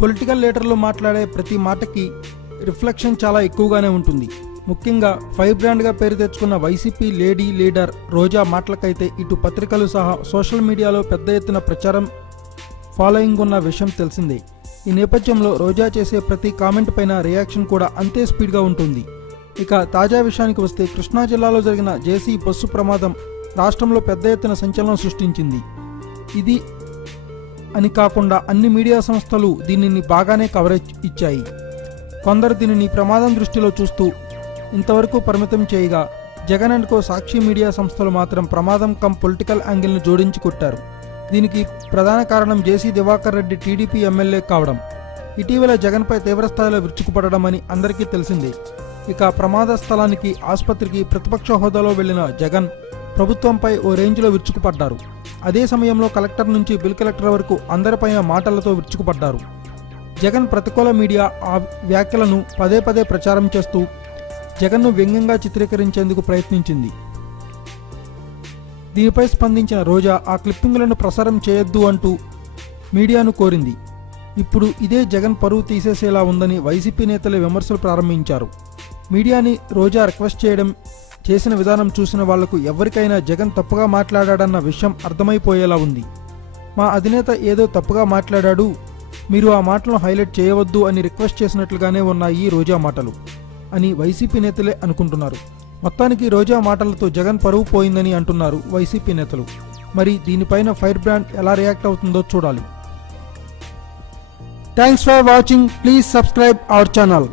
Political లీడర్లు మాట్లాడే ప్రతి మాటకి రిఫ్లెక్షన్ చాలా ఎక్కువగానే ఉంటుంది. ముఖ్యంగా ఫైర్ బ్రాండ్గా పేరు తెచ్చుకున్న వైసీపీ లేడీ లీడర్ రోజా మాటలకైతే ఇటు పత్రికలు సహా సోషల్ మీడియాలో పెద్ద ఎత్తున ప్రచారం ఫాలోయింగ్ ఉన్న విషయం తెలిసిందే. ఈ నేపథ్యంలో రోజా చేసే ప్రతి కామెంట్ పైన రియాక్షన్ కూడా అంతే స్పీడ్గా ఉంటుంది. ఇక తాజా విషయానికి వస్తే కృష్ణా జిల్లాలో జరిగిన జేసీ బస్సు ప్రమాదం రాష్ట్రంలో పెద్ద ఎత్తున సంచలనం సృష్టించింది. ఇది అని కాకుండా అన్ని మీడియా సంస్థలు దీనిని బాగానే కవరేజ్ ఇచ్చాయి. కొందరు దీనిని ప్రమాదం దృష్టిలో చూస్తూ ఇంతవరకు పరిమితం చేయగా, Jagan and co Sakshi media సంస్థలు మాత్రం ప్రమాదం కమ్ పొలిటికల్ యాంగిల్ను జోడించి కొట్టారు. దీనికి ప్రధాన కారణం జేసీ దివాకర్ రెడ్డి టీడీపీ ఎమ్మెల్యే కావడం, ఇటీవల జగన్పై తీవ్రస్థాయిలో విరుచుకుపడడం అని అందరికీ తెలిసిందే. ఇక ప్రమాద స్థలానికి ఆసుపత్రికి ప్రతిపక్ష హోదాలో వెళ్లిన జగన్ ప్రభుత్వంపై ఓ రేంజ్లో విరుచుకుపడ్డారు. అదే సమయంలో కలెక్టర్ నుంచి బిల్ కలెక్టర్ వరకు అందరిపైన మాటలతో విరుచుకుపడ్డారు. జగన్ ప్రతికూల మీడియా ఆ వ్యాఖ్యలను పదే పదే ప్రచారం చేస్తూ జగన్ను వ్యంగ్యంగా చిత్రీకరించేందుకు ప్రయత్నించింది. దీనిపై స్పందించిన రోజా ఆ క్లిప్పింగ్లను ప్రసారం చేయొద్దు అంటూ మీడియాను కోరింది. ఇప్పుడు ఇదే జగన్ పరువు తీసేసేలా ఉందని వైసీపీ నేతలు విమర్శలు ప్రారంభించారు. మీడియాని రోజా రిక్వెస్ట్ చేసిన విధానం చూసిన వాళ్లకు ఎవరికైనా జగన్ తప్పుగా మాట్లాడాడన్న విషయం అర్థమైపోయేలా ఉంది. మా అధినేత ఏదో తప్పుగా మాట్లాడాడు, మీరు ఆ మాటలను హైలైట్ చేయవద్దు అని రిక్వెస్ట్ చేసినట్లుగానే ఉన్నాయి రోజా మాటలు అని వైసీపీ నేతలే అనుకుంటున్నారు. మొత్తానికి రోజా మాటలతో జగన్ పరువు పోయిందని అంటున్నారు వైసీపీ నేతలు. మరి దీనిపైన ఫైర్ బ్రాండ్ ఎలా రియాక్ట్ అవుతుందో చూడాలి. Thanks for watching. Please subscribe our channel.